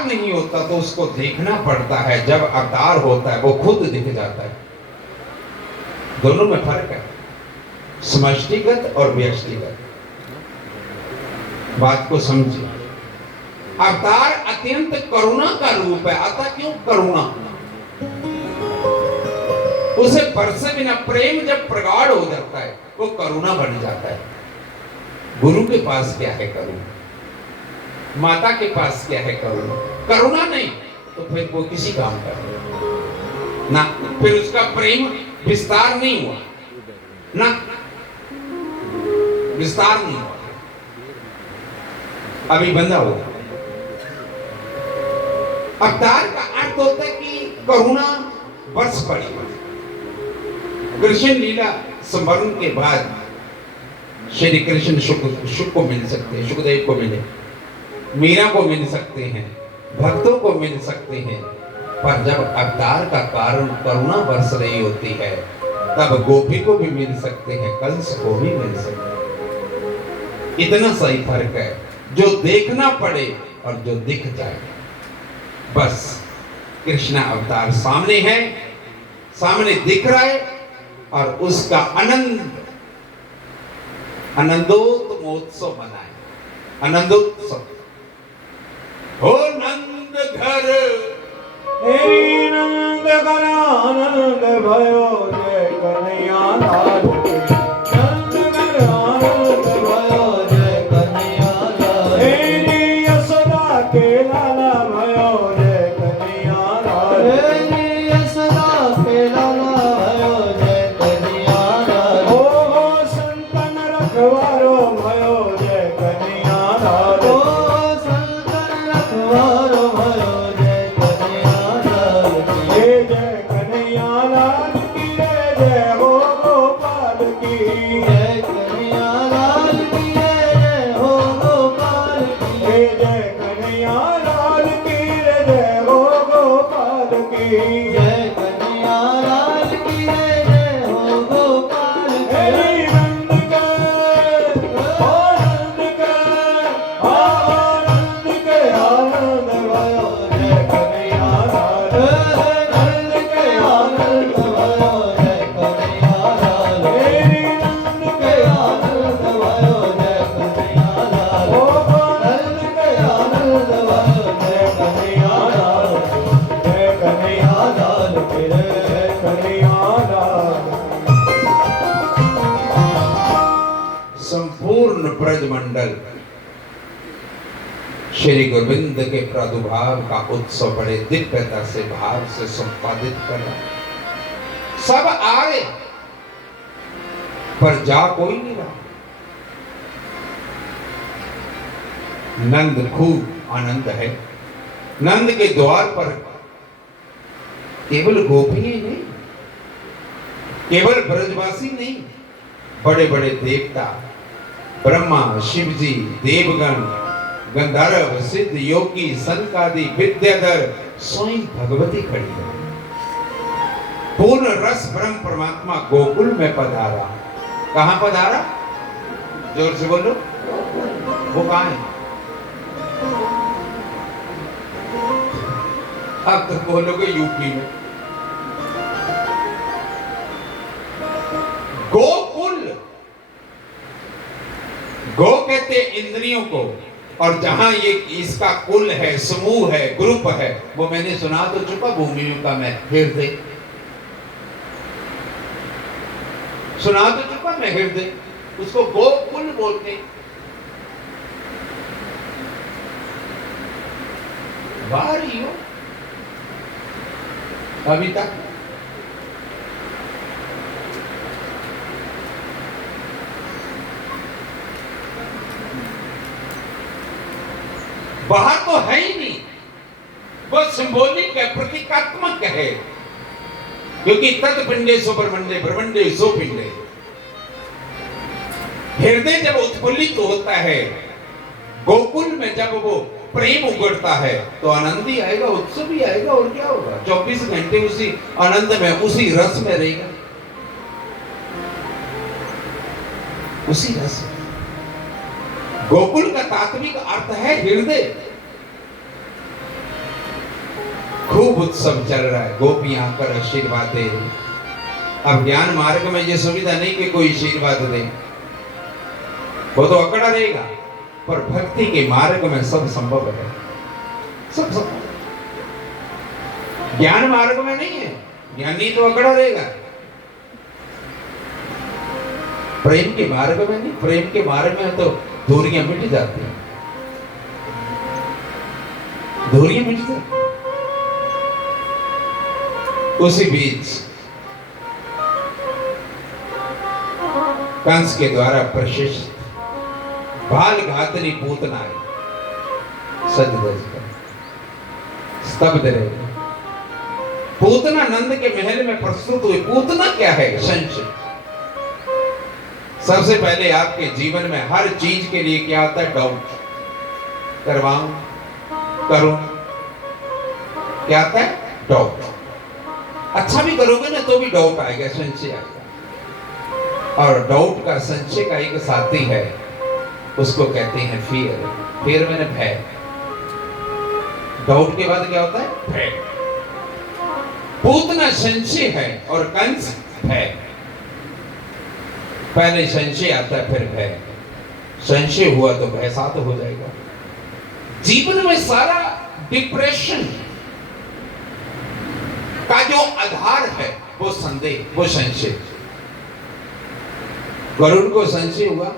अवतार नहीं होता तो उसको देखना पड़ता है, जब अवतार होता है वो खुद दिख जाता है। दोनों में फर्क है, समष्टिगत और व्यष्टिगत। बात को समझिए। अवतार अत्यंत करुणा का रूप है। आता क्यों करुणा? उसे बरसे बिना प्रेम जब प्रगाढ़ हो जाता है वो करुणा बन जाता है। गुरु के पास क्या है करुणा, माता के पास क्या है करुणा? करुणा नहीं तो फिर वो किसी काम का ना, फिर उसका प्रेम विस्तार नहीं हुआ ना, विस्तार नहीं हुआ, अभी बंधा हुआ। अवतार का अर्थ होता है कि करुणा बरस पड़ी। कृष्ण लीला संवरण के बाद श्री कृष्ण शुक को मिल सकते हैं, सुखदेव को मिले, मीरा को मिल सकते हैं, भक्तों को मिल सकते हैं, पर जब अवतार का कारण करुणा बरस रही होती है तब गोपी को भी मिल सकते हैं, कंस को भी मिल सकते हैं। इतना सही फर्क है, जो देखना पड़े और जो दिख जाए। बस कृष्णा अवतार सामने है, सामने दिख रहा है और उसका आनंदोत्सव मनाए। आनंदोत्सव हो नंद घर, हेरी नंद घर आनंद भयो, जय कन्हैया लाल की। नंद घर आनंद भयो, जय कन्हैया लाल की। हेरी यशोदा के लाला भयो, जय कन्हैया लाल की। हेरी यशोदा के लाला भयो, जय कन्हैया लाल की। ओ संतन रखवारो भयो, जय कन्हैया लाल की। ओ संतन रखवारो भयो, जय कन्हैया लाल की। जय कन्हैया लाल की, जय हो गोपाल की। जय कन्हैया लाल की, जय हो गोपाल की। जय कन्हैया लाल की, जय हो गोपाल की। जय कन्हैया लाल की, जय हो गोपाल की। हरि नंद के आनंद के आनंद के आनंद भयो, जय कन्हैया लाल। नंद के आनंद भयो, जय कन्हैया लाल। हरि नंद के आनंद भयो, जय कन्हैया लाल। ओ नंद के आनंद भयो, जय कन्हैया लाल। जय कन्हैया लाल की, जय कन्हैया लाल। संपूर्ण ब्रजमंडल श्री गोविंद के प्रादुर्भाव का उत्सव बड़े दिव्यता से भाव से संपादित कर, सब आए पर जा कोई नहीं रहा। नंद खूब आनंद है। नंद के द्वार पर केवल गोपी नहीं, केवल ब्रजवासी नहीं, बड़े बड़े देवता, ब्रह्मा, शिव जी, देवगण, गंधर्व, सिद्ध, योगी, संकादि, विद्याधर, स्वयं भगवती खड़ी है। पूर्ण रस ब्रह्म परमात्मा गोकुल में पधारा। कहां पधारा? जोर से बोलो, वो कहां है? अब तो बोलोगे यूपी में। गोकुल, गो कहते इंद्रियों को, और जहां ये इसका कुल है, समूह है, ग्रुप है, वो मैंने सुना तो चुका भूमियों का, मैं हृदय सुना तो चुका मैं, हृदय, उसको गोकुल बोलते। बाहर ही हो अभी तक, बाहर तो है ही नहीं, वो सिंबॉलिक है, प्रतीकात्मक है, क्योंकि तत्पिंडे सुब्रह्मण्य ब्रह्मंडे सुपिंडे। हृदय जब उत्फुल्लित होता है, गोकुल में जब वो प्रेम उगड़ता है तो आनंद ही आएगा, उत्सव ही आएगा, और क्या होगा? 24 घंटे उसी आनंद में, उसी रस में रहेगा, उसी रस में। गोकुल का तात्विक अर्थ है हृदय। खूब उत्सव चल रहा है, गोपियां आकर आशीर्वाद दे रही। अब ज्ञान मार्ग में ये सुविधा नहीं कि कोई आशीर्वाद दे, वो तो अकड़ा रहेगा, पर भक्ति के मार्ग में सब संभव है, सब संभव। ज्ञान मार्ग में नहीं है, ज्ञानी तो अकड़ा रहेगा। प्रेम के मार्ग में नहीं, प्रेम के मार्ग में तो दूरियां मिट जाती हैं, दूरियां मिट जाती। उसी बीच कंस के द्वारा प्रशिक्षित बाल घातनी पूतना आई, सजधज कर स्तब्ध रहे। पूतना नंद के महल में प्रस्तुत हुई। पूतना क्या है? संशय। सबसे पहले आपके जीवन में हर चीज के लिए क्या होता है? डाउट। करवाऊं, करूं, क्या आता है? डाउट। अच्छा भी करोगे ना तो भी डाउट आएगा, संशय आएगा। और डाउट का, संशय का एक साथी है, उसको कहते हैं फियर। फियर मैंने भय। डाउट के बाद क्या होता है? भय। पूतना संशय है और कंस भय। पहले संशय आता है, फिर भय। संशय हुआ तो भय साथ हो जाएगा। जीवन में सारा डिप्रेशन का जो आधार है वो संदेह, वो संशय। वरुण को संशय हुआ,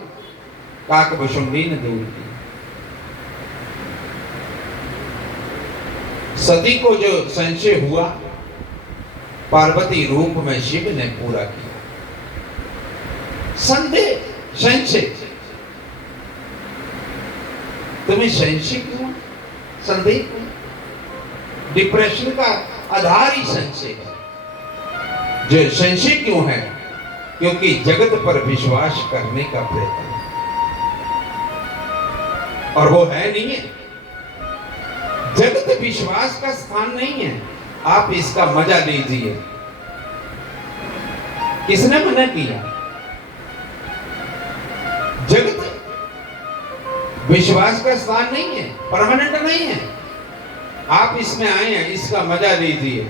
काकभुशुंडी ने दूर की। सती को जो संशय हुआ, पार्वती रूप में शिव ने पूरा किया। संदेह, संशय। तुम्हें संशय क्यों? संदेह क्यों? डिप्रेशन का आधार ही संशय है। जो संशय क्यों है? क्योंकि जगत पर विश्वास करने का प्रयत्न, और वो है नहीं है। जगत विश्वास का स्थान नहीं है। आप इसका मजा लीजिए। किसने मना किया? जगत विश्वास का स्थान नहीं है, परमानेंट नहीं है। आप इसमें आए हैं, इसका मजा लीजिए।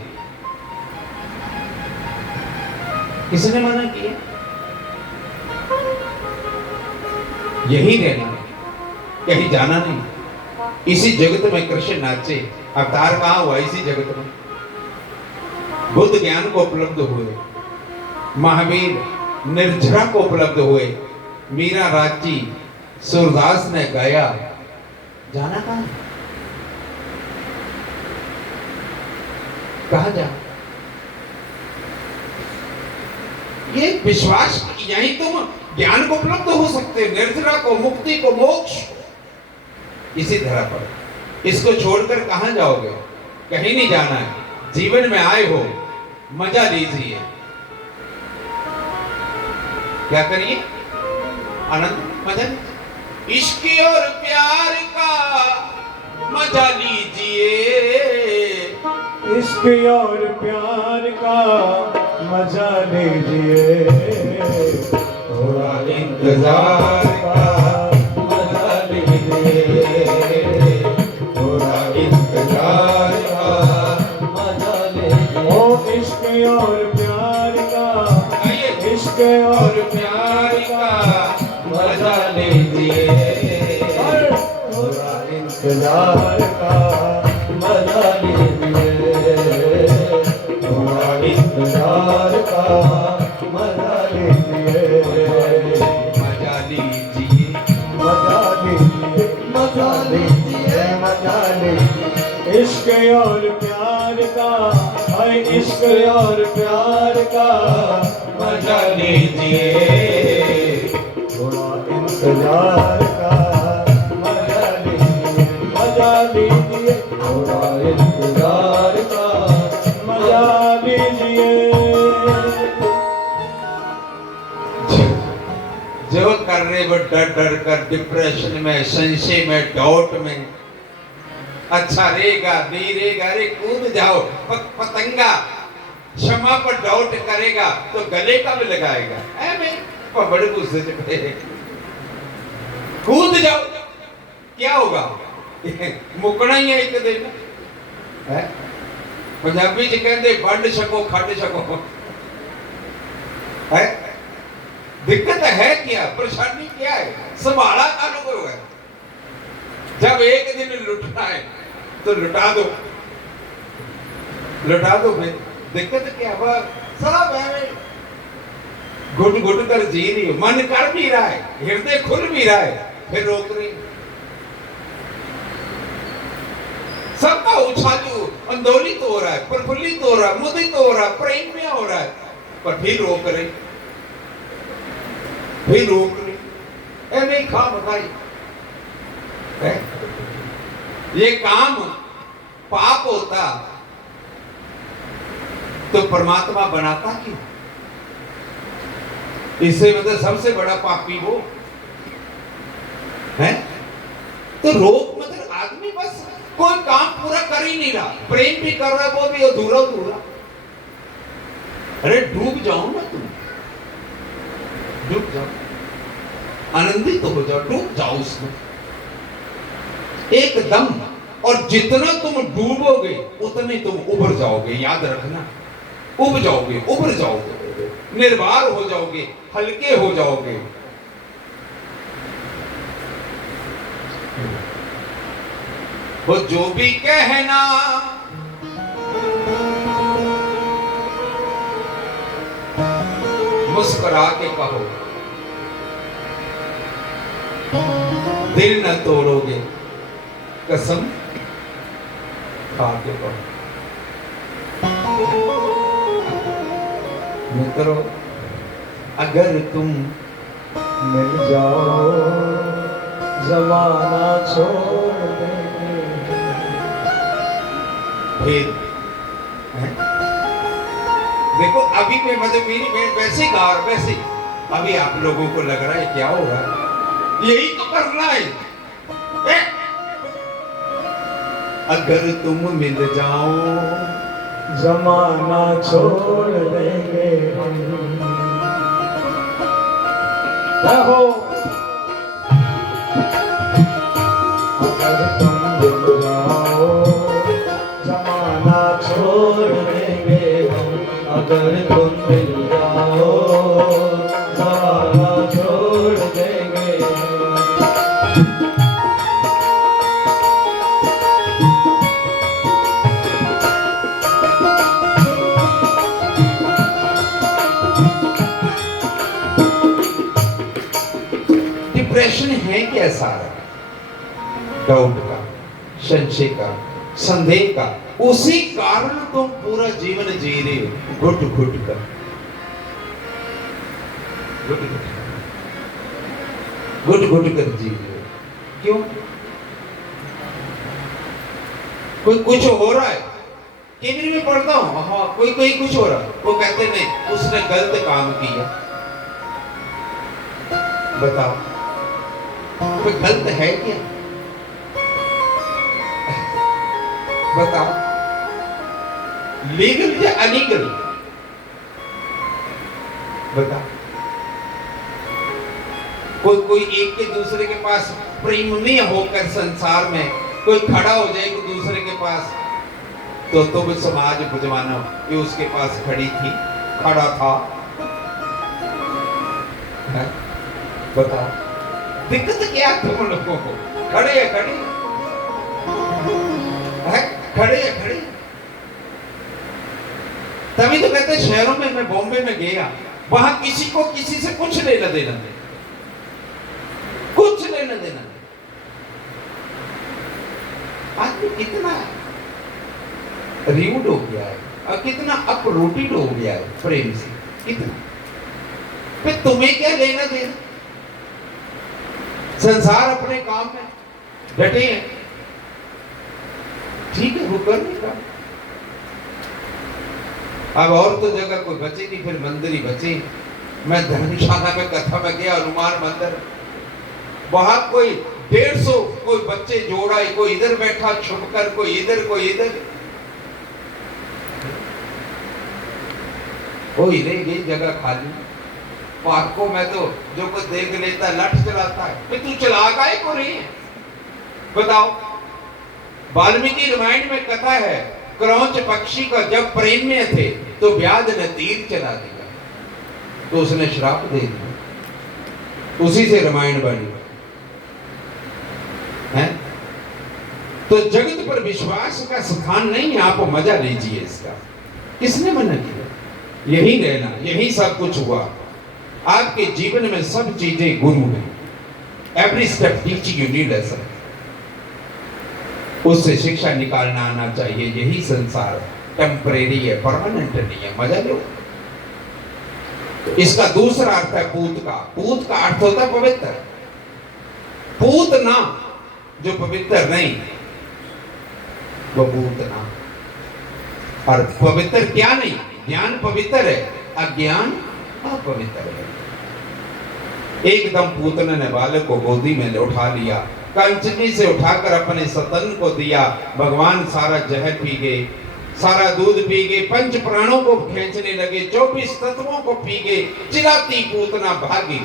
किसने मना किया? यही रहना, कहीं जाना नहीं। इसी जगत में कृष्ण नाचे। अवतार कहां हुआ? इसी जगत में। बुद्ध ज्ञान को उपलब्ध हुए, महावीर निर्जरा को उपलब्ध हुए, मीरा राजी, सूरदास ने गाया। जाना कहां? कहां जा? ये विश्वास, यही तुम ज्ञान को उपलब्ध हो सकते, निर्जरा को, मुक्ति को, मोक्ष इसी धरा पर। इसको छोड़कर कहां जाओगे? कहीं नहीं जाना है। जीवन में आए हो, मजा लीजिए। क्या करिए? आनंद, मजा। इश्क और प्यार का मजा लीजिए। इश्क और प्यार का मजा लीजिए। थोड़ा इंतजार का मजा लीजिए। थोड़ा इंतजार का मजा लीजिए। ओ इश्क और प्यार का, इश्क और प्यार का मजा लीजिए। थोड़ा इंतजार का मजा लीजिए। थोड़ा इंतजार का मजा लीजिए। मजा लीजिए, मजा लीजिए, मजा लीजिए, मजा लीजिए। इश्क और प्यार का, हाय इश्क और प्यार का मजा लीजिए। थोड़ा इंतजार का मजा लीजिए, मजा लीजिए। थोड़ा इंतजार का मजा लीजिए। जो कर रहे वो डर डर कर, डिप्रेशन में, संशय में, डाउट में, अच्छा रहेगा नहीं रहेगा, अरे कूद जाओ। पतंगा क्षमा पर डाउट करेगा तो गले का भी लगाएगा। बड़े गुस्से से पड़े, कूद जाओ, क्या होगा? मुकना ही है एक दिन है? पंजाबी च कहते वंड छको खंड छको है। दिक्कत है क्या, परेशानी क्या है, संभाला कानू है। जब एक दिन लुटना है तो लुटा दो, लुटा दो। फिर दिक्कत क्या, वह सब है घुट घुट कर जी रही हो, मन कर भी रहा है, हृदय खुल भी रहा है, फिर रोक रही। सबका उछालू आंदोलित हो रहा है, प्रफुल्लित हो रहा है, मुदित हो रहा है, प्रेम में हो रहा है, पर फिर रोक रही, फिर रोक रही। ए नहीं खा बताई है। ये काम पाप होता तो परमात्मा बनाता क्यों? इससे मतलब सबसे बड़ा पापी वो है। तो रोक मतलब आदमी बस कोई काम पूरा कर ही नहीं रहा, प्रेम भी कर रहा है वो भी अधूरा अधूरा। अरे डूब जाओ ना तुम, डूब जाओ, आनंदित हो जाओ, डूब जाओ उसमें एकदम। और जितना तुम डूबोगे उतने तुम उभर जाओगे, याद रखना, उब जाओगे, उभर जाओगे, निर्भर हो जाओगे, हल्के हो जाओगे। वो जो भी कहना मुस्कुरा के कहो, दिल न तोड़ोगे, कसम खा के कहो। मित्रों, अगर तुम मिल जाओ जमाना छोड़ देंगे, फिर देखो अभी मैं मतलब मेरी वैसे गा वैसे अभी आप लोगों को लग रहा है क्या हो रहा है, यही तो करना है। अगर तुम मिल जाओ जमाना छोड़ देंगे हम। रहो अगर तुम मिल जाओ जमाना छोड़ देंगे हम। अगर तुम मिल जाओ जमाना छोड़ देंगे हम। डिप्रेशन है क्या सारा, डाउट का, संशय का, संदेह का, उसी कारण तुम पूरा जीवन जी रहे हो घुट घुट कर, घुट घुट कर जी रहे हो। क्यों? कोई कुछ हो रहा है, केंद्र में पढ़ता हूं, हाँ कोई कोई कुछ हो रहा है, वो कहते नहीं उसने गलत काम किया। बताओ कोई गलत है क्या? बताओ, लीगल या अलीगल? बताओ, कोई एक के दूसरे के पास प्रेम नहीं होकर संसार में कोई खड़ा हो जाए एक दूसरे के पास, तो तुम समाज बुझवाना कि उसके पास खड़ी थी, खड़ा था। है? बताओ दिक्कत क्या तुम लोगों को? खड़े है खड़े है, खड़े है खड़े। तभी तो कहते हैं शहरों में, मैं बॉम्बे में गया, वहां किसी को किसी से कुछ लेना देना नहीं, कुछ लेना देना नहीं। आदमी कितना र्यूड हो गया है और कितना अपरूटेड हो गया है प्रेम से, कितना। फिर तुम्हें क्या लेना देना? संसार अपने काम में डटे हैं, ठीक है वो करने का। अब और तो जगह कोई बचे नहीं, फिर मंदिर ही बचे। मैं धर्मशाला में कथा में गया, हनुमान मंदिर, वहां कोई 150 कोई बच्चे जोड़ा है, कोई इधर बैठा छुपकर, कोई इधर कोई इधर, कोई नहीं गई जगह खाली। पार्कों में तो जो कोई देख लेता है लठ चलाता है, फिर तू चला गाए को रही है? बताओ, वाल्मीकि रामायण में कथा है, क्रौंच पक्षी का जब प्रेम में थे तो व्याध ने तीर चला दिया, तो उसने श्राप दे दिया। उसी से रामायण बनी है। तो जगत पर विश्वास का स्थान नहीं है, आप मजा लीजिए इसका। किसने मना किया? यही रहना, यही सब कुछ हुआ। आपके जीवन में सब चीजें गुरु हैं। Every step teaching you need lesson. उससे शिक्षा निकालना आना चाहिए। यही संसार टेम्परेरी है, परमानेंट नहीं है। मजा लो। इसका दूसरा अर्थ है पूत का। पूत का अर्थ होता है पवित्र। पूत ना जो पवित्र नहीं, वो पूत ना। और पवित्र क्या नहीं? ज्ञान पवित्र है, अज्ञान अपवित्र है। एकदम पूतना ने बालक को गोदी में उठा लिया, कंचनी से उठाकर अपने सतन को दिया। भगवान सारा जहर पी गए, सारा दूध पी गए, पंच प्राणों को खींचने लगे, 24 तत्वों को पी गए। चिल्लाती पूतना भागी,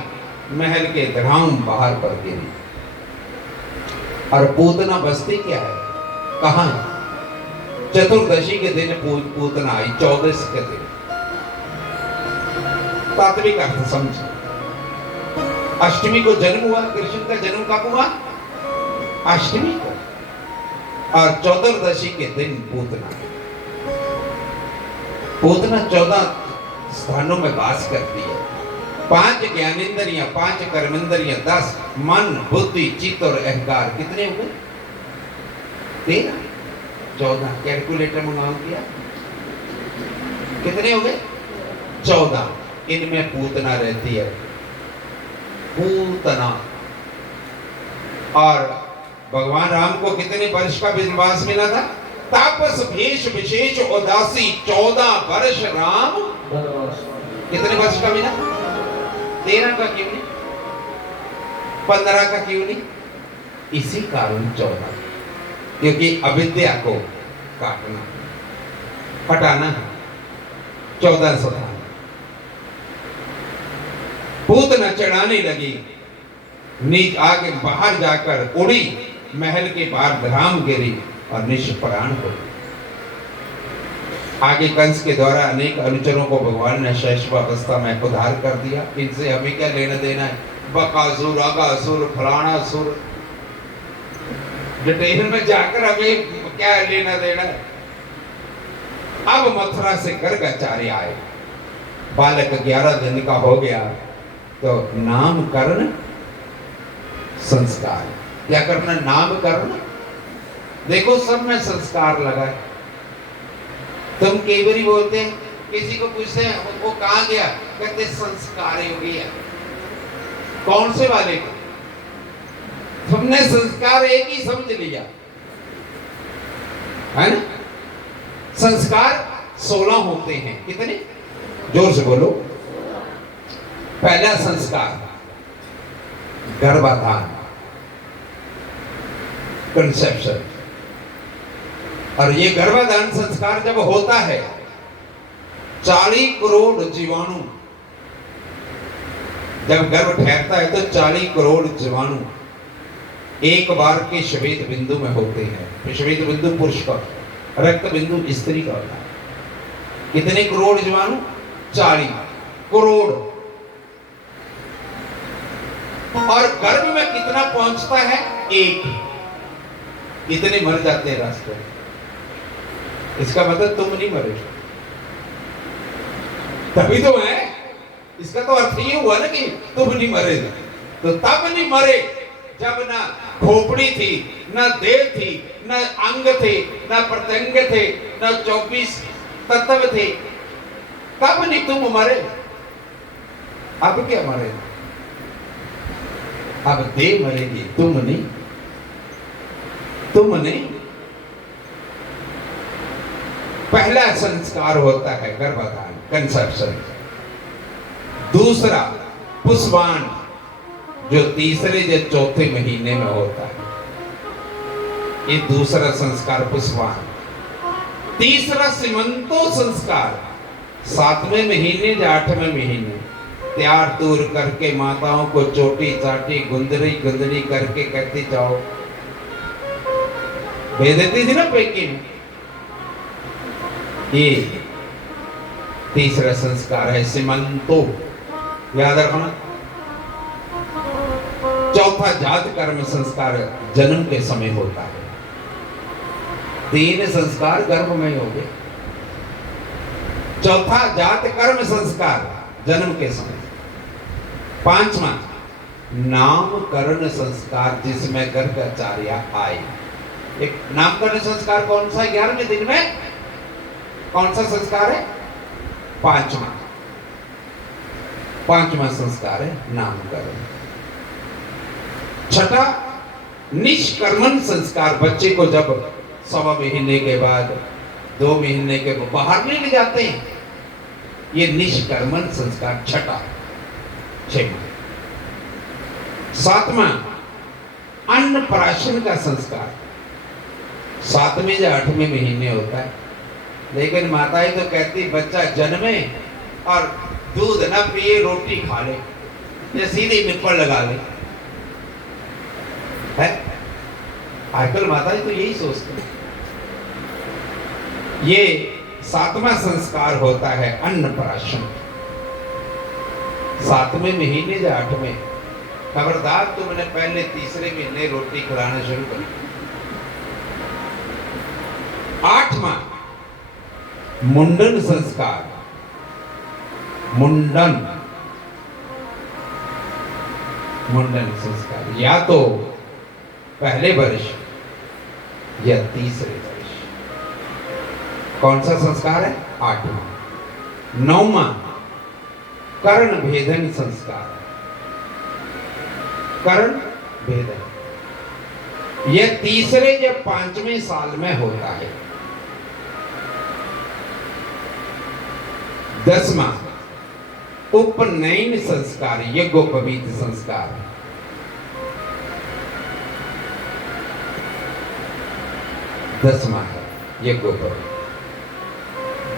महल के धराम बाहर पर गिरी। और पूतना बस्ती क्या है, कहां है? चतुर्दशी के दिन पूतना आई, 14 के दिन। तात्विक अर्थ समझ। अष्टमी को जन्म हुआ, कृष्ण का जन्म कब हुआ? अष्टमी को। और चतुर्दशी के दिन पूतना। पूतना 14 स्थानों में वास करती है। 5 ज्ञानेंद्रियां, 5 कर्मेंद्रियां, 10 मन, बुद्धि, चित्त और अहंकार। कितने हो गए? 13, 14। कैलकुलेटर मंगाओ किया, कितने हो गए? 14। इनमें पूतना रहती है, पूतना। और भगवान राम को कितने वर्ष का वनवास मिला था? तापस भेष विशेष उदासी 14 वर्ष राम। कितने वर्ष का मिला? 13 का क्यों नहीं? 15 का क्यों नहीं? इसी कारण 14, क्योंकि अविद्या को काटना, हटाना है। 14 सदा पूतना चढ़ाने लगी, नीच आगे बाहर जाकर उड़ी, महल के बाहर धराम गिरी और निष्प्राण हो। आगे कंस के द्वारा अनेक अनुचरों को भगवान ने शैशवावस्था में उद्धार कर दिया। इनसे हमें क्या लेना देना है? बकासुर, अगासुर, फलानासुर, डिटेल में जाकर हमें क्या लेना देना है? अब मथुरा से गर्गाचार्य आए। बालक 11 दिन का हो गया तो नामकरण संस्कार। क्या करना? नामकरण। देखो सब में संस्कार लगा है। तुम कई बार बोलते हैं, किसी को पूछते हैं वो कहाँ गया, कहते संस्कार हो गया। कौन से वाले को? तुमने संस्कार एक ही समझ लिया है ना। संस्कार 16 होते हैं। कितने? जोर से बोलो। पहला संस्कार गर्भाधान, कंसेप्शन। और ये गर्भाधान संस्कार जब होता है, 40 करोड़ जीवाणु जब गर्भ ठहरता है तो 40 करोड़ जीवाणु एक बार के श्वेत बिंदु में होते हैं। श्वेत बिंदु पुरुष का, रक्त बिंदु स्त्री का होता है। कितने करोड़ जीवाणु? 40 करोड़। और गर्भ में कितना पहुंचता है? 1। इतने मर जाते हैं रास्ते में। इसका मतलब तुम नहीं मरे, तभी तो है। इसका तो अर्थ ये हुआ ना कि तुम नहीं मरे। तो तब नहीं मरे जब ना खोपड़ी थी, ना देह थी, ना अंग थे, ना प्रत्यंग थे, ना 24 तत्व थे। तब नहीं तुम मरे। अब क्या मरे? अब देह मरेगी, तुम नहीं। तुम नहीं। पहला संस्कार होता है गर्भाधान, कंसेप्शन। दूसरा पुष्पान, जो तीसरे या चौथे महीने में होता है। ये दूसरा संस्कार पुष्पान। तीसरा सीमंतो संस्कार, 7वें महीने या 8वें महीने तैयार तूर करके माताओं को चोटी चाटी गुंदरी गुंदरी करके कहती जाओ। भेज देती थी ना पेकी में। ये तीसरा संस्कार है सीमंतो, याद रखना। चौथा जात कर्म संस्कार जन्म के समय होता है। 3 संस्कार गर्भ में हो गए। चौथा जात कर्म संस्कार जन्म के समय। 5वां नामकरण संस्कार जिसमें गर्भाचार्य आए। एक नामकरण संस्कार कौन सा है? 11वें दिन में कौन सा संस्कार है? 5वां संस्कार है नामकरण। 6ठा निष्कर्मण संस्कार, बच्चे को जब 1.25 महीने के बाद 2 महीने के बाहर नहीं ले जाते हैं, ये निष्कर्मण संस्कार 6ठा। 7वां अन्नप्राशन का संस्कार 7वें या 8वें महीने होता है, लेकिन माताएं तो कहती बच्चा जन्मे और दूध ना पिए रोटी खा ले या सीधी निप्पड़ लगा ले, है? आजकल माताएं तो यही सोचती हैं। ये 7वां संस्कार होता है अन्नप्राशन। 7वें महीने या 8वें, खबरदार तुमने पहले तीसरे महीने रोटी खिलाना शुरू कर। 8वां मुंडन संस्कार। मुंडन संस्कार या तो पहले वर्ष या तीसरे वर्ष। कौन सा संस्कार है? 8वां। 9वां कर्ण भेदन संस्कार। कर्ण भेदन यह तीसरे या 5वें साल में होता है। 10वां उपनयन संस्कार, यज्ञोपवीत संस्कार। 10वां है यज्ञोपवीत।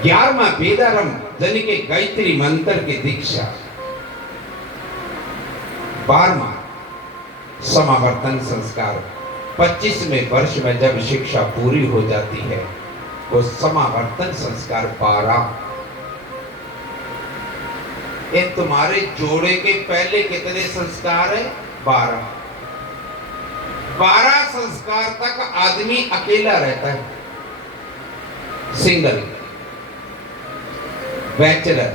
11वां वेदारंभ यानी कि गायत्री मंत्र की दीक्षा। 12वां समावर्तन संस्कार। 25वें वर्ष में जब शिक्षा पूरी हो जाती है वो समावर्तन संस्कार 12। ये तुम्हारे जोड़े के पहले कितने संस्कार है? 12। 12 संस्कार तक आदमी अकेला रहता है, सिंगल, बैचलर।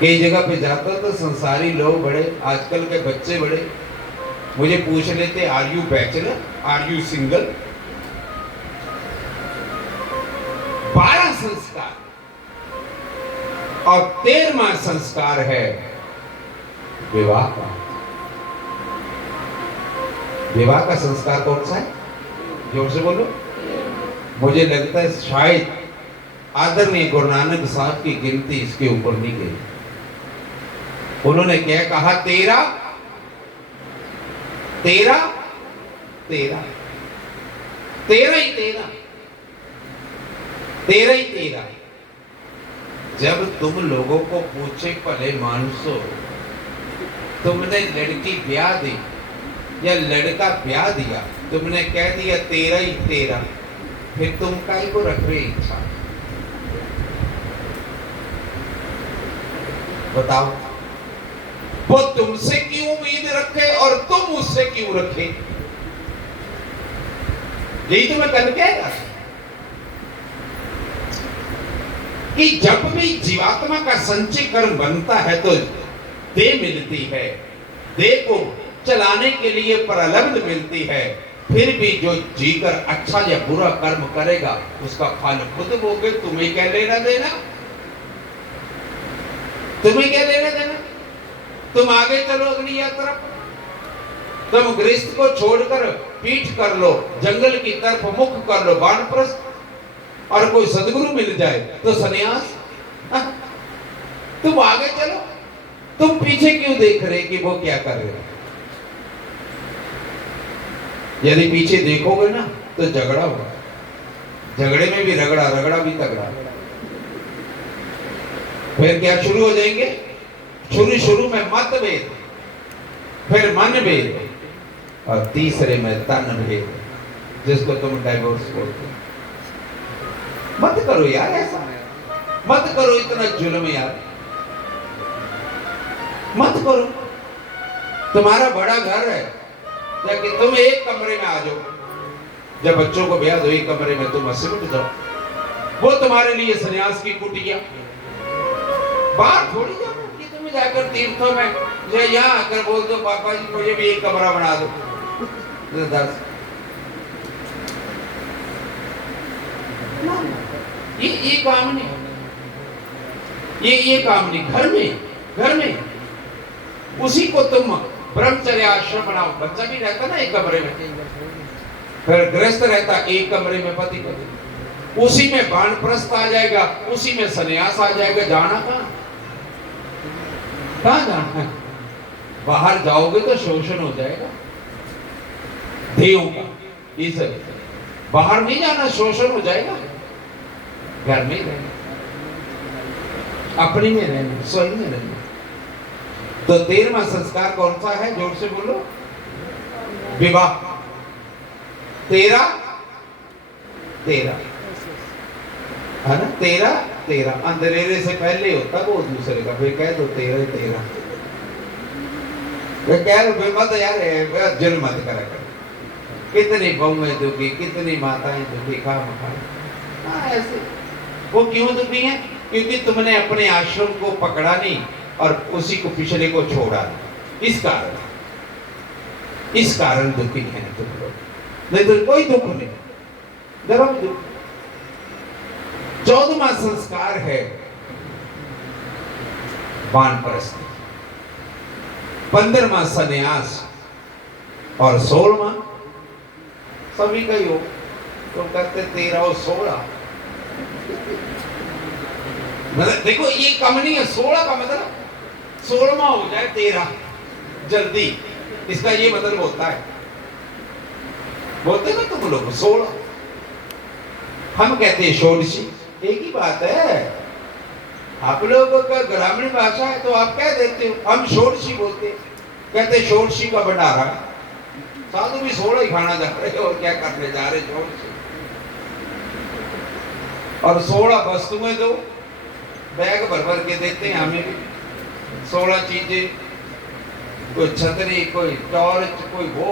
कई जगह पे जाता तो संसारी लोग बड़े, आजकल के बच्चे बड़े मुझे पूछ लेते are you bachelor, are you single. 12 संस्कार और 13वां संस्कार है विवाह का। विवाह का संस्कार कौन सा है? जोर से बोलो। मुझे लगता है शायद आदरणीय गुरु नानक साहब की गिनती इसके ऊपर नहीं गई। उन्होंने क्या कहा? 13 13 13 13 ही 13 13 ही 13। जब तुम लोगों को पूछे भले मानुसो तुमने लड़की ब्याह दी या लड़का ब्याह दिया, तुमने कह दिया 13 ही 13, फिर तुम काहे को रख रहे इच्छा? बताओ, वो तुमसे क्यों उम्मीद रखे और तुम उससे क्यों रखे? यही तो मैं कल कहेगा कि जब भी जीवात्मा का संचय कर्म बनता है तो देह मिलती है, देह को चलाने के लिए प्रलब्ध मिलती है। फिर भी जो जीकर अच्छा या बुरा कर्म करेगा उसका फल खुद भोगे। तुम्हें क्या लेना देना? तुम्हें क्या लेना देना? तुम आगे चलो अगली यात्रा। तुम गृहस्थ को छोड़कर पीठ कर लो, जंगल की तरफ मुख कर लो, वानप्रस्थ, और कोई सदगुरु मिल जाए तो सन्यास। तुम आगे चलो, तुम पीछे क्यों देख रहे कि वो क्या कर रहे? यदि पीछे देखोगे ना तो झगड़ा होगा, झगड़े में भी रगड़ा, रगड़ा भी तगड़ा। फिर क्या शुरू हो जाएंगे? शुरू में मतभेद, फिर मन भेद और तीसरे में तन भेद। जिसको तुम डाइवोर्स बोलते हो। मत करो यार ऐसा, मत करो इतना जुल्म यार, मत करो। तुम्हारा बड़ा घर है, ताकि तुम एक कमरे में आ जाओ, जब बच्चों को ब्याह दो एक कमरे में, तुम सिमट जाओ। वो तुम्हारे लिए सन्यास की कुटिया, बाहर थोड़ी जाओ कि तुम जाकर तीर्थों में जो यहाँ आकर बोल दो पापा जी मुझे भी एक कमरा बना दो। ये काम नहीं, ये काम नहीं। घर में उसी को तुम ब्रह्मचर्य आश्रम बनाओ। बच्चा भी रहता ना एक कमरे में, फिर गृहस्थ रहता एक कमरे में पति पत्नी, उसी में वानप्रस्थ आ जाएगा, उसी में सन्यास आ जाएगा। जाना कहाँ जाना है? बाहर जाओगे तो शोषण हो जाएगा देवों का, इसलिए बाहर नहीं जाना, शोषण हो जाएगा। घर में ही रहना, अपनी में रहना, स्वयं में रहना। तो 13वां संस्कार कौन सा है? जोर से बोलो। विवाह। 13 है ना, 13 अंधेरे से पहले होता वो दूसरे का, फिर कह दो 13 वे कह रहे मत यार, जुल्म मत करा कर। कितनी बहुएं दुखी, कितनी माताएं दुखी, खा ऐसे। वो क्यों दुखी है? क्योंकि तुमने अपने आश्रम को पकड़ा नहीं और उसी को पिछले को छोड़ा नहीं। इस कारण दुखी है तुम लोग, नहीं तो कोई दुख नहीं, जरा भी दुख। 14वां संस्कार है वानप्रस्थ, 15वां सन्यास और 16वां सभी का ही हो तो करते 13 और 16। मतलब देखो ये कम नहीं है, 16 का मतलब 16वां हो जाए 13 जल्दी, इसका ये मतलब होता है। बोलते ना तुम लोग 16, हम कहते हैं षोडशी, एक ही बात है। आप लोगों का ग्रामीण भाषा है तो आप कह देते हो, हम षोडशी बोलते, कहते षोडशी का भंडारा। साधु भी 16 ही खाना जा रहे और क्या करने जा रहे षोडशी। और 16 वस्तुएं दो, बैग भर भर के देते हैं हमें भी 16 चीजें, कोई छतरी, कोई टॉर्च, कोई वो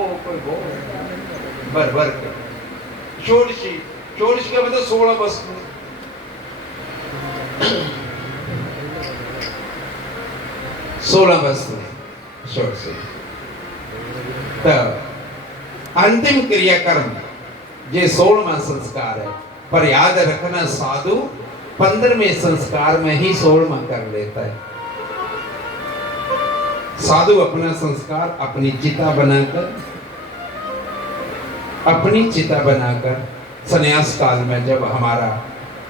भर भर के। षोडशी का मतलब 16 वस्तु। सोलह वस्तु षोडशी। तो अंतिम क्रियाकर्म ये 16वां संस्कार है, पर याद रखना साधु 15वें संस्कार में ही 16वां कर लेता है। साधु अपना संस्कार अपनी चिता बनाकर संन्यास काल में जब हमारा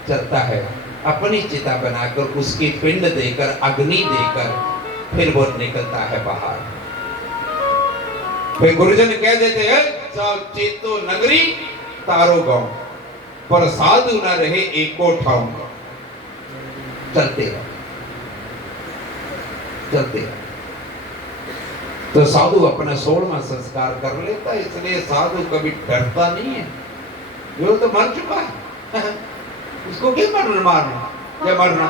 चलता है, अपनी चिता बनाकर उसकी पिंड देकर, अग्नि देकर, फिर वो निकलता है बाहर। फिर गुरुजन कह देते हैं चेतो नगरी तारो गांव, पर साधु न रहे एको ठाव। चलते रहो। तो साधु अपना 16वां संस्कार कर लेता है, इसलिए साधु कभी डरता नहीं है। वो तो मर चुका है उसको क्यों मारना या मरना।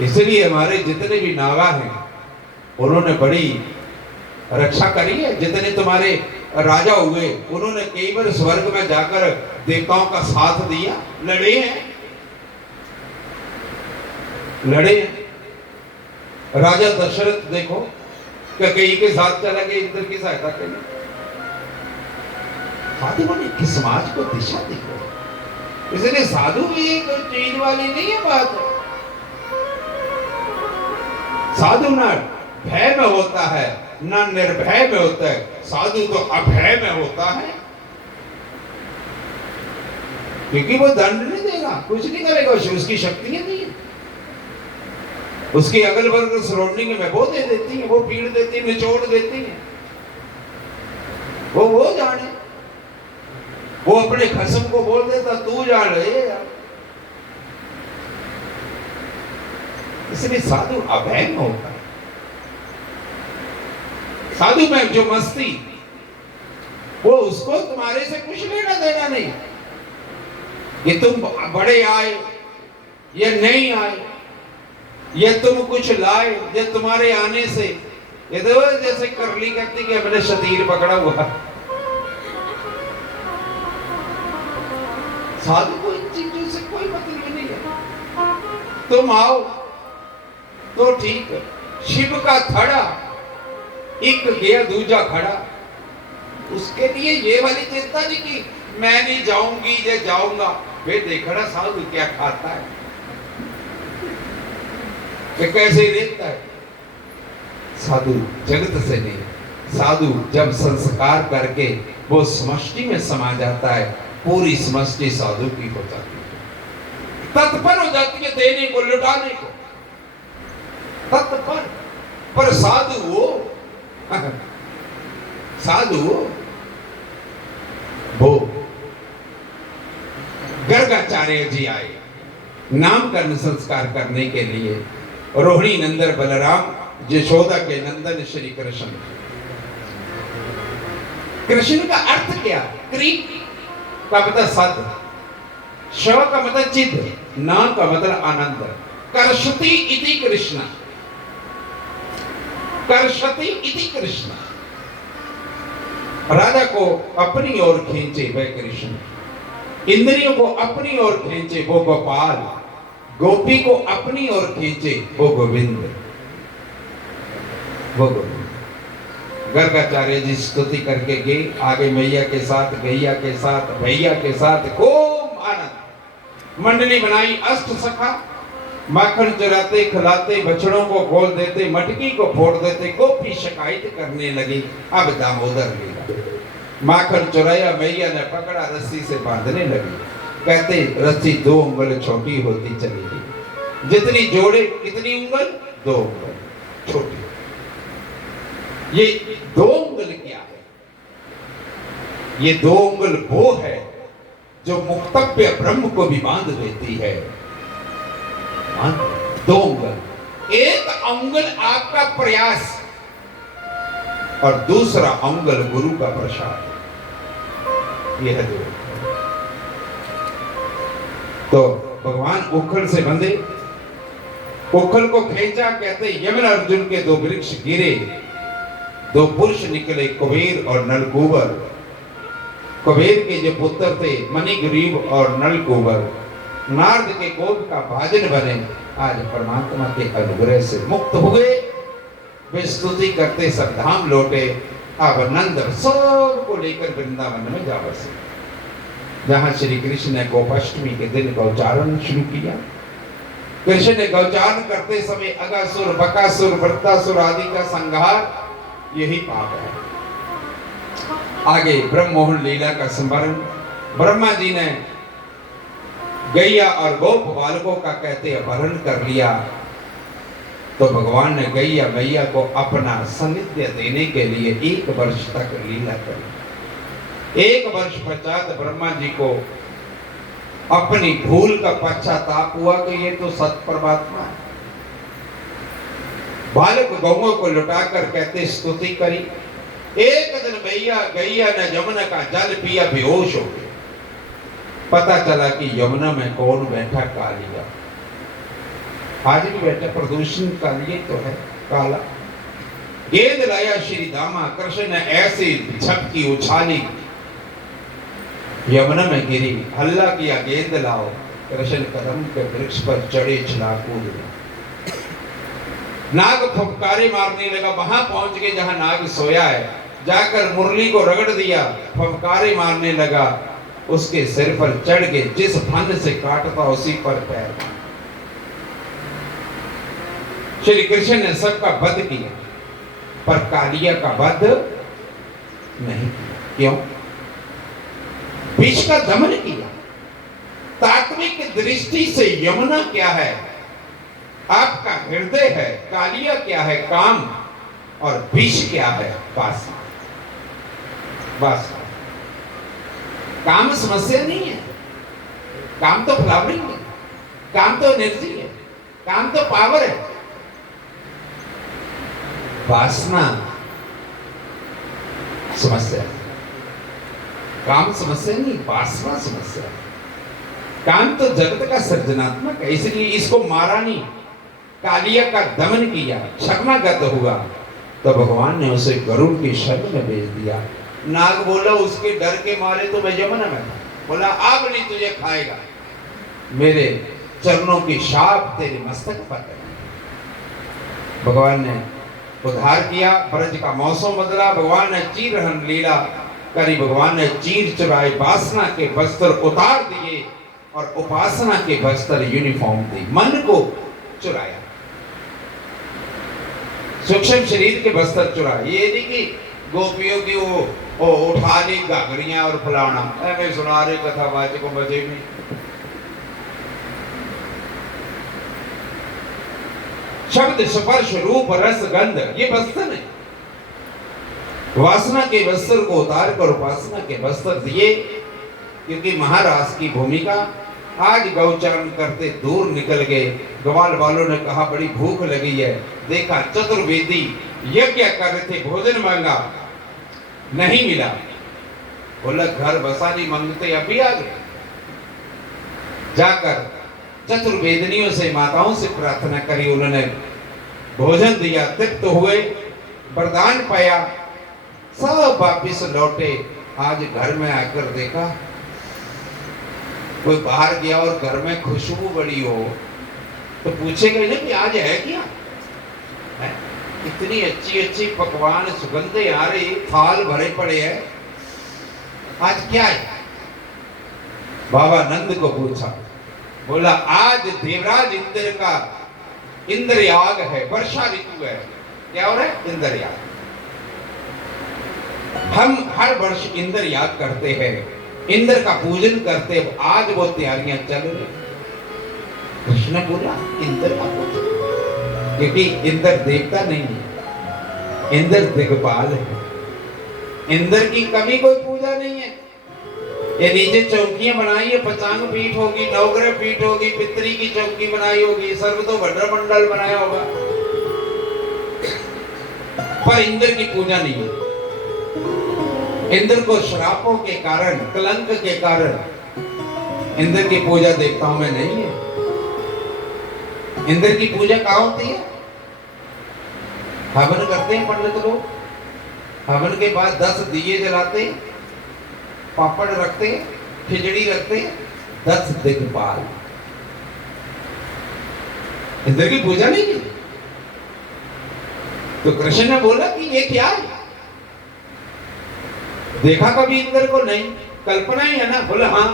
इसलिए हमारे जितने भी नागा हैं उन्होंने बड़ी रक्षा करी है। जितने तुम्हारे राजा हुए उन्होंने कई बार स्वर्ग में जाकर देवताओं का साथ दिया, लड़े हैं। राजा दशरथ देखो कई के साथ चला गया इंद्र की सहायता करने। साधु ने समाज को दिशा दी। इसलिए साधु भी कोई चीज वाली नहीं है बात। साधु न भय में होता है न निर्भय में होता है, साधु तो अभय में होता है। क्योंकि वो दंड नहीं देगा, कुछ नहीं करेगा, उसकी शक्तियां नहीं है। उसके अगल बगल सराउंडिंग में वो दे देती है, वो पीड़ देती है, निचोड़ देती है। वो जाने, वो अपने खसम को बोल देता तू जान ले। इसलिए साधु अभय में होता है। साधु में जो मस्ती वो उसको तुम्हारे से कुछ लेना देना नहीं कि तुम बड़े आए या नहीं आए, या तुम कुछ लाए या तुम्हारे आने से। ये तो जैसे करली कहती कि हमने शतीर पकड़ा हुआ। साधु को इन चीजों से कोई मतलब नहीं है। तुम आओ तो ठीक है। शिव का थड़ा एक गया दूजा खड़ा, उसके लिए ये वाली चिंता नहीं कि मैं नहीं जाऊंगी या जाऊंगा। वे देखना साधु क्या खाता है, वे कैसे देखता है। साधु जगत से नहीं, साधु जब संस्कार करके वो समष्टि में समा जाता है, पूरी समष्टि साधु की हो जाती है, तत्पर हो जाती है देने को लुटाने को, तत्पर। पर साधु वो गर्गाचार्य जी आए नामकरण संस्कार करने के लिए। रोहिणी नंदन बलराम, यशोदा के नंदन श्री कृष्ण। कृष्ण का अर्थ क्या? क्री का मतलब सद, शव का मतलब चिद, ना का मतलब आनंद। कर्षति इति कृष्ण, कर्षति इति कृष्ण। राजा को अपनी ओर खींचे वह कृष्ण, इंद्रियों को अपनी ओर खींचे वो गोपाल, गोपी को अपनी ओर खींचे वो गोविंद, वो गोविंद। गर्गाचार्य जी स्तुति करके गए, आगे मैया के साथ, गैया के साथ, भैया के साथ खूब आनंद। मंडली बनाई अष्ट सखा, माखन चुराते, खिलाते, बछड़ों को खोल देते, मटकी को फोड़ देते। गोपी शिकायत करने लगी, अब दामोदर लीला। माखन चुराया, मैया ने पकड़ा, रस्सी से बांधने लगी। कहते रस्सी 2 उंगल छोटी होती चली गई। जितनी जोड़े कितनी उंगल? 2 उंगल छोटी। ये 2 उंगल क्या है? ये 2 उंगल वो है जो मुक्तव्य ब्रह्म को भी बांध देती है। 2 उंगल, एक अंगुल आपका प्रयास और दूसरा अंगुल गुरु का प्रसाद। यह है 2। तो भगवान उखल से बंधे, उखल को खींचा। कहते यमन अर्जुन के 2 वृक्ष गिरे, 2 पुरुष निकले, कुबेर और नलकूबर। कुबेर के जो पुत्र थे मणिग्रीव और नलकूबर, नारद के गोद का भाजन बने। आज परमात्मा के अनुग्रह से मुक्त हुए, वे स्तुति करते सब धाम लौटे। अब नंद सबको लेकर वृंदावन में जा बसे, जहां श्री कृष्ण ने गोपाष्टमी के दिन गौचारण शुरू किया। कृष्ण ने गौचारण करते समय अगासुर, बकासुर, वृत्तासुर आदि का संहार, यही पाप है। आगे ब्रह्मोहन लीला का स्मरण। ब्रह्मा जी ने गैया और गोप बालकों का कहते अपहरण कर लिया, तो भगवान ने गैया मैया को अपना सानिध्य देने के लिए 1 वर्ष तक लीला करी। 1 वर्ष पश्चात ब्रह्मा जी को अपनी भूल का पश्चाताप हुआ कि ये तो सत परमात्मा है। बालक गौओं को लुटाकर कहते स्तुति करी। एक दिन गैया ने यमुना का जल पिया, बेहोश हो गए। पता चला कि यमुना में कौन बैठा? कालिया। आज भी बैठा, प्रदूषण का लिए तो है काला। गेंद लाया श्री दामा, कृष्ण ने ऐसी झपकी उछाली, यमुना में गिरी। हल्ला किया, गेंद लाओ। कृष्ण कदम के वृक्ष पर चढ़े, छिला कूद गए। नाग फुफकारे मारने लगा, वहां पहुंच गए जहां नाग सोया है। जाकर मुरली को रगड़ दिया, फुफकारे मारने लगा। उसके सिर पर चढ़ के जिस फन से काटता उसी पर पैर मारा। श्री कृष्ण ने सबका वध किया, पर कालिया का वध नहीं किया। क्यों? विष का दमन किया। तात्विक दृष्टि से यमुना क्या है? आपका हृदय है। कालिया क्या है? काम। और विष क्या है? वासना। वासना। काम समस्या नहीं है, काम तो फ्लावरिंग है, काम तो एनर्जी है, काम तो पावर है। वासना समस्या। काम समस्या नहीं, वासना समस्या है। काम तो जगत का सृजनात्मक है, इसलिए इसको मारा नहीं, कालिया का दमन किया, शर्मागत हुआ, तो भगवान ने उसे गरुड़ की शरण में भेज दिया। नाग बोला उसके डर के मारे तो मैं यमुना में था, बोला अब नहीं तुझे खाएगा, मेरे चरणों की शाप तेरे मस्तक पर है। भगवान ने उद्धार किया, ब्रज का मौसम बदला, भगवान ने चीरहरण लीला करी, भगवान ने चीर चुराए, वासना के वस्त्र उतार दिए और उपासना के वस्त्र यूनिफॉर्म दी, मन को चुराया, सूक्ष्म शरीर के वस्त्र चुराए। ये नहीं कि गोपियों की वो उठा ली घाघरियां और फलाना, मैं सुना रहे कथावाचक को मजे में। शब्द स्पर्श रूप रस गंध ये वस्त्र है, वासना के वस्त्र को उतार कर उपासना के वस्त्र दिए। क्योंकि महाराज की भूमिका, आज गौचरण करते दूर निकल गए, ग्वाल वालों ने कहा बड़ी भूख लगी है, देखा चतुर्वेदी यज्ञ कर रहे थे, भोजन मांगा नहीं मिला, बोला घर बसा नहीं मांगते अभी आ गए। जाकर चतुर्वेदनियों से, माताओं से प्रार्थना करी, उन्होंने भोजन दिया, तृप्त हुए, वरदान पाया, सब वापिस लौटे। आज घर में आकर देखा कोई बाहर गया और घर में खुशबू बड़ी हो तो पूछेगा ना कि आज है क्या है? इतनी अच्छी अच्छी पकवान सुगंधे आ रही, थाल भरे पड़े हैं, आज क्या है? बाबा नंद को पूछा, बोला आज देवराज इंद्र का इंद्र याग है, वर्षा ऋतु है। क्या हो रहा है? इंद्र याग। हम हर वर्ष इंद्र याग करते हैं, इंद्र का पूजन करते हैं, आज वो तैयारियां चल रही। कृष्ण बोला इंद्र का पूजन, क्योंकि इंद्र देवता नहीं है, इंद्र दिग्पाल है, इंद्र की कभी कोई पूजा नहीं है। ये नीचे चौकियां बनाई है, पचांग पीठ होगी, नवग्रह पीठ होगी, पितरी की चौकी बनाई होगी, सर्व तो भद्र मंडल बनाया होगा, पर इंद्र की पूजा नहीं है। इंद्र को श्रापों के कारण, कलंक के कारण इंद्र की पूजा देवताओं में नहीं है। इंद्र की पूजा कहाँ होती है? हवन करते हैं पंडित लोग, हवन के बाद 10 दिए जलाते, पापड़ रखते, खिचड़ी रखते, 10 दिग्पाल। इंद्र की पूजा नहीं की। तो कृष्ण ने बोला कि ये क्या है? देखा कभी इंद्र को? नहीं, कल्पना ही है ना। बोला हाँ।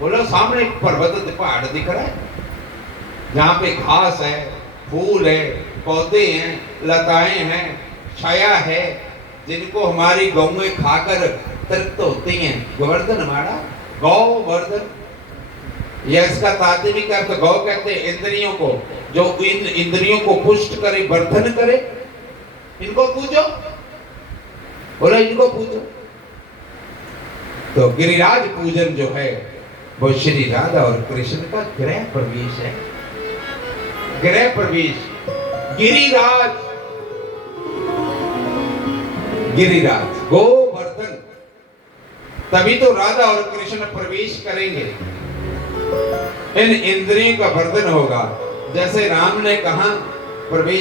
बोला सामने एक पर्वत पहाड़ दिख रहा है, जहाँ पे घास है, फूल है, पौधे हैं, लताएं हैं, छाया है, जिनको हमारी गौएं खाकर तृप्त होती हैं। गोवर्धन हमारा गौवर्धन, यह इसका तात्पर्य क्या? तो गौ कहते हैं इंद्रियों को, जो इन इंद्रियों को पुष्ट करे, वर्धन करे, इनको पूजो। बोला इनको पूजो। तो गिरिराज पूजन जो है वो श्री राधा और कृष्ण का गृह प्रवेश है। गृह प्रवेश, गिरिराज, गिरिराज गोवर्धन, तभी तो राधा और कृष्ण प्रवेश करेंगे। इन इंद्रियों का वर्धन होगा। जैसे राम ने कहा प्रवेश